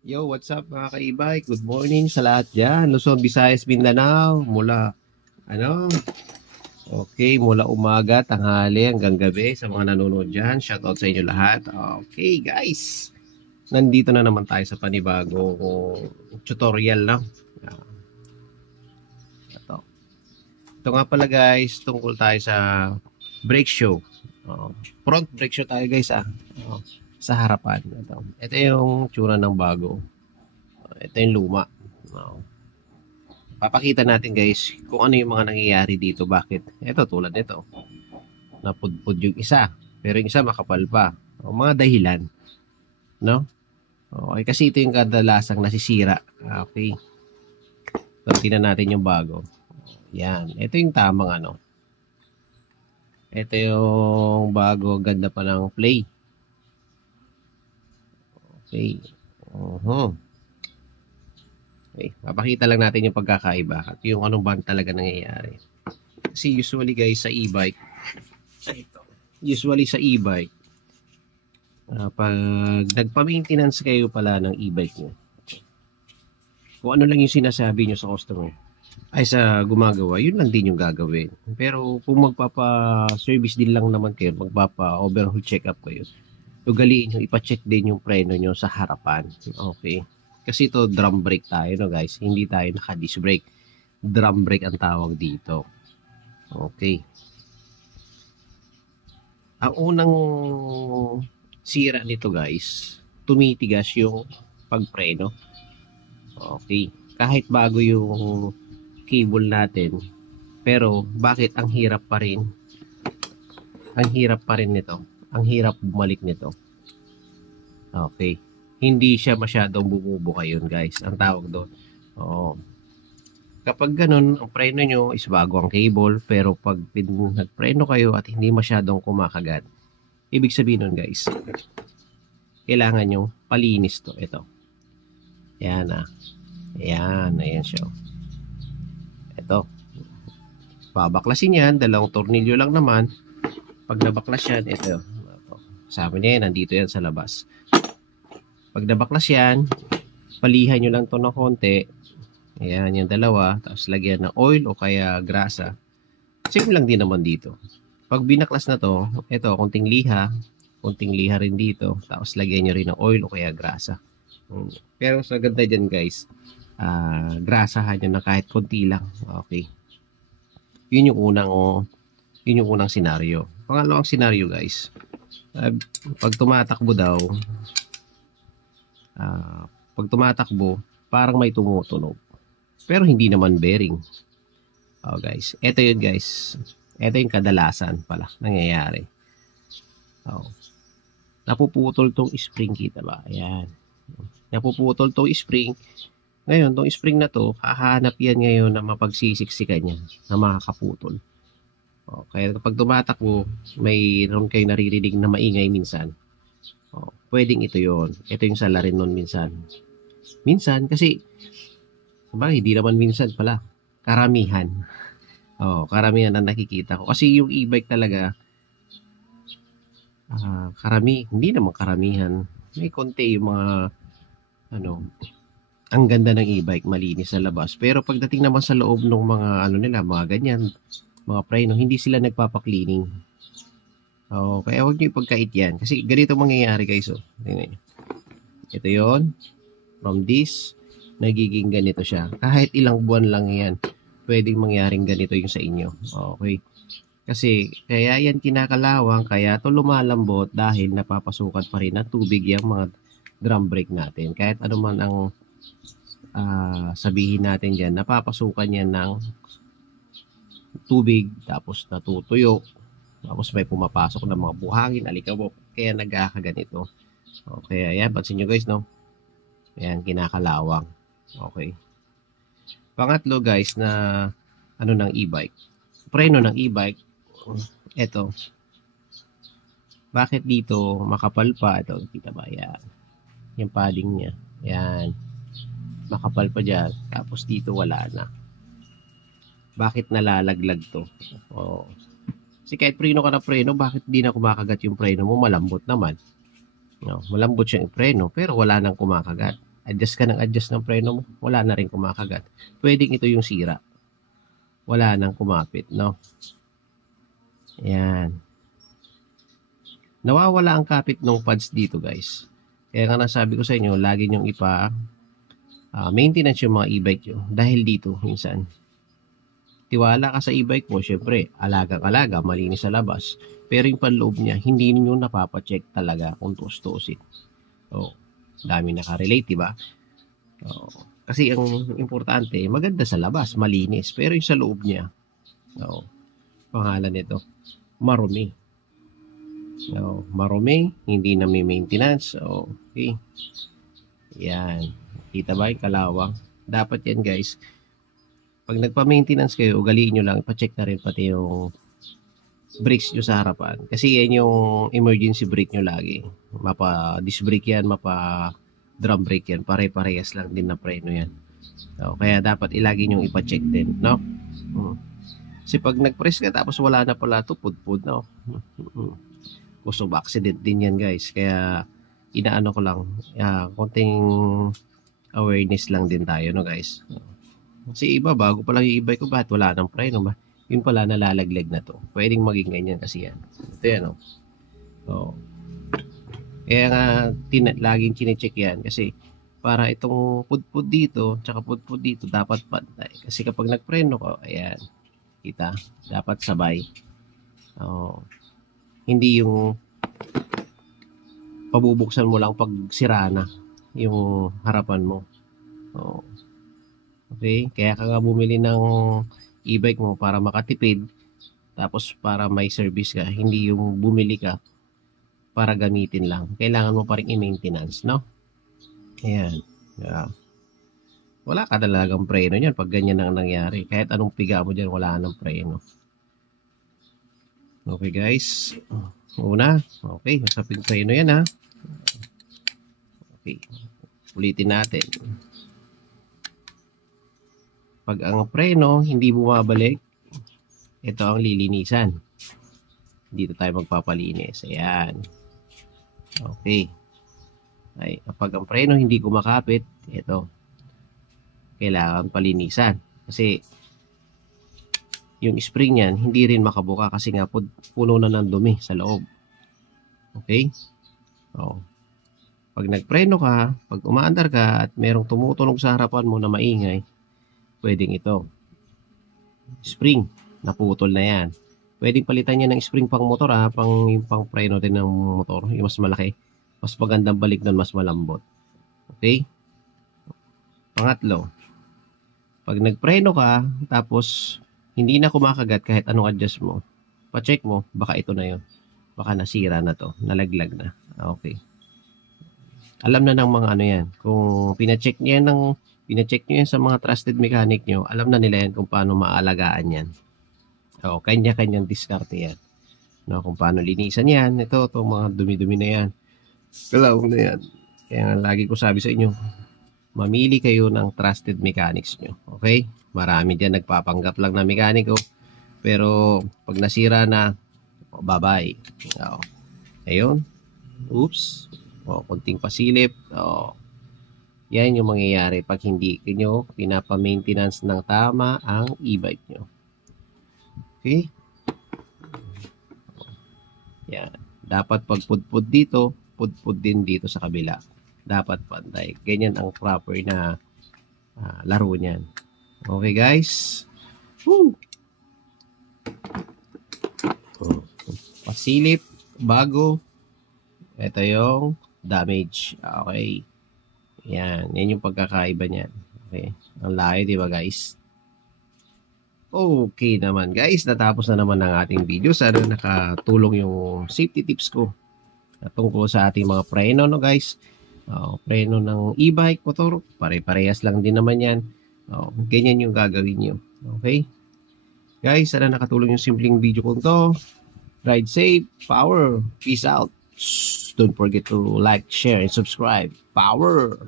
Yo, what's up mga ka-e-bike? Good morning sa lahat dyan. Luzon, Visayas, Mindanao. Mula, ano? Okay, mula umaga, tanghali, hanggang gabi sa mga nanonood dyan. Shoutout sa inyo lahat. Okay, guys. Nandito na naman tayo sa panibagong tutorial na. Ito. Ito nga pala guys, tungkol tayo sa brake show. Front brake show tayo guys sa harapan. Ito yung tsura ng bago. Ito yung luma. Papakita natin guys kung ano yung mga nangyayari dito. Bakit? Ito tulad nito. Napudpud yung isa. Pero yung isa makapal pa. Mga dahilan. No? Okay, kasi ito yung kadalasang nasisira. Okay. So, tingnan natin yung bago. Yan. Ito yung tamang ano. Ito yung bago. Ganda pa ng play. Okay. Okay. Papakita lang natin yung pagkakaiba at yung anong bang talaga nangyayari. Kasi usually guys sa e-bike, pag nagpa-maintenance kayo pala ng e-bike nyo, kung ano lang yung sinasabi nyo sa customer, ay sa gumagawa, yun lang din yung gagawin. Pero kung magpapa-service din lang naman kayo, magpapa-overhaul check-up kayo, ugaliin nyo, ipa-check din yung preno nyo sa harapan. Okay. Kasi ito drum brake tayo no guys, hindi tayo naka-disc brake. Drum brake ang tawag dito. Okay. Ang unang sira nito guys, tumitigas yung pagpreno. Okay. Kahit bago yung cable natin, pero bakit ang hirap pa rin? Ang hirap pa rin nito. Ang hirap bumalik nito. Okay. Hindi siya masyadong bumubuka yun guys. Ang tawag doon. Oo. Kapag ganun, ang preno nyo is bago ang cable, pero pag nagpreno kayo at hindi masyadong kumakagat, ibig sabihin nun guys, kailangan nyo palinis to. Ito. Yan ah. Yan. Ayan siya. Ito. Babaklasin yan. Dalawang tornilyo lang naman. Pag nabaklas yan, ito. Sabi niya, nandito yan sa labas. Pag nabaklas yan, palihan nyo lang to ng konti. Ayan, yung dalawa. Tapos lagyan ng oil o kaya grasa. Same lang din naman dito. Pag binaklas na to, ito, konting liha. Konting liha rin dito. Tapos lagyan nyo rin ng oil o kaya grasa. Pero sa ganda dyan guys, grasahan nyo na kahit konti lang. Okay. Yun yung unang senaryo. Pangalawang senaryo guys, pag tumatakbo daw, parang may tumutunog. Pero hindi naman bearing. Oh guys, ito yun guys. Ito yung kadalasan pala nangyayari. Oh. Napuputol tong spring, kita ba? Ayan. Napuputol tong spring. Ngayon, tong spring na to, hahanap yan ngayon na mapagsisiksikan niya na makakaputol. Oh, kaya kapag tumatakbo, mayroon kayo naririnig na maingay minsan. Oh, pwedeng ito yon. Ito yung salarin nun minsan. Minsan, kasi, hindi naman minsan pala. Karamihan. Oh, karamihan ang nakikita ko. Kasi yung e-bike talaga, hindi naman karamihan. May konti yung mga, ang ganda ng e-bike, malinis sa labas. Pero pagdating naman sa loob ng mga, mga ganyan, mga preno, hindi sila nagpapa-cleaning. Kaya huwag nyo ipagkait yan. Kasi ganito mangyayari guys. Ito yon. From this, nagiging ganito siya. Kahit ilang buwan lang yan, pwedeng mangyaring ganito yung sa inyo. Okay. Kasi, kaya yan kinakalawang, kaya to lumalambot dahil napapasukan pa rin ng tubig yung mga drum brake natin. Kahit ano man ang sabihin natin dyan, napapasukan yan ng tubig, tapos natutuyo, tapos may pumapasok ng mga buhangin, alikabok, kaya nagkakaganito. Okay, ayan, pansin nyo guys, no? Ayan, kinakalawang. Okay. Pangatlo guys na ng e-bike. Preno ng e-bike. Ito. Bakit dito makapal pa? Ito, kita ba? Ayan. Yung padding niya. Ayan. Makapal pa dyan. Tapos dito wala na. Bakit nalalaglag to? Kasi kahit preno ka na preno, bakit di na kumakagat yung preno mo? Malambot naman. No, malambot siyang preno, pero wala nang kumakagat. adjust ka ng adjust ng preno mo, wala na rin kumakagat. Pwedeng ito yung sira. Wala nang kumapit, no? Ayan. Nawawala ang kapit ng pads dito, guys. Kaya nga nasabi ko sa inyo, lagi nyong maintenance yung mga e-bike nyo. Dahil dito, minsan, tiwala ka sa e-bike mo, syempre, alagang-alaga, malinis sa labas. Pero yung panloob niya, hindi niyo napapacheck talaga kung tustusin. So, dami nakarelate, diba? So, kasi ang importante, maganda sa labas, malinis. Pero yung sa loob niya, pangalan nito, marumi. So, marumi, hindi na may maintenance. So, okay. Yan. Kita ba yung kalawang? Dapat yan, guys. Pag nagpa-maintenance kayo, ugaliin nyo lang, ipacheck na rin pati yung brakes nyo sa harapan. Kasi yan yung emergency brake nyo lagi. Mapa disc brake yan, mapa drum brake yan. Pare-parehas lang din na preno yan. So, kaya dapat ilagi nyo ipacheck din, no? Kasi pag nag-press ka tapos wala na pala ito, pud-pud, no? Cause of accident din yan, guys. Kaya inaano ko lang, konting awareness lang din tayo, no, guys? Kasi iba, bago pa lang yung e-bike ko, bakit wala nang preno ba? Yun pala, nalalaglag na to. Pwedeng maging ganyan kasi yan. Ito yan, no? So, kaya nga, laging chinecheck yan kasi para itong pud-pud dito, tsaka pud-pud dito, dapat pantay. Kasi kapag nagpreno ko, ayan, kita, dapat sabay. Hindi yung pabubuksan mo lang pag sira na yung harapan mo. Okay, kaya ka nga bumili ng e-bike mo para makatipid, tapos para may service ka, hindi yung bumili ka para gamitin lang. Kailangan mo pa rin i-maintenance, no? Ayan. Wala ka talagang preno yan pag ganyan ang nangyari. Kahit anong piga mo dyan, wala nang preno. Okay, guys. Una, okay, masaping preno yan, ha? Okay, ulitin natin. Pag ang preno hindi bumabalik, ito ang lilinisan. Dito tayo magpapalinis. Ayan. Okay. Ay, kapag ang preno hindi kumakapit, ito, kailangan palinisan. Kasi yung spring yan, hindi rin makabuka kasi nga puno na ng dumi sa loob. Okay? Pag nagpreno ka, pag umaandar ka at merong tumutunog sa harapan mo na maingay, pwedeng ito. Spring, naputol na yan. Pwedeng palitan niya ng spring pang motor, yung pang preno din ng motor, yung mas malaki. Mas magandang balik nun, mas malambot. Okay? Pangatlo, pag nagpreno ka, tapos hindi na kumakagat kahit anong adjust mo, pa-check mo, baka ito na yun. Baka nasira na to, nalaglag na. Okay. Alam na ng mga ano yan. Kung pina-check niyo yan sa mga trusted mechanic nyo, alam na nila yan kung paano maalagaan yan. Kanya-kanyang diskarte yan. No, kung paano linisan yan. Ito mga dumi-dumi na yan. Kalawang na yan. Kaya nga lagi ko sabi sa inyo, mamili kayo ng trusted mechanics nyo. Okay? Marami dyan nagpapanggap lang na mekaniko. Pero pag nasira na, bye-bye. Ayun. Oops. Kunting pasilip. Yan yung mangyayari pag hindi nyo pinapa-maintenance ng tama ang e-bike nyo. Okay? Yan. Dapat pag pudpud dito, pudpud din dito sa kabila. Dapat pantay. Ganyan ang proper na laro niyan. Okay, guys? Woo! Pasilip, bago. Ito yung damage. Okay. Yan yung pagkakaiba niyan. Okay. Ang layo, di ba, guys? Okay naman, guys. Natapos na naman ang ating video. Sana nakatulong yung safety tips ko tungkol sa ating mga preno, no, guys? Preno ng e-bike, motor, pare-parehas lang din naman yan. Ganyan yung gagawin nyo. Okay? Guys, sana nakatulong yung simpleng video ko to. Ride safe, power, peace out. Don't forget to like, share, and subscribe. Power!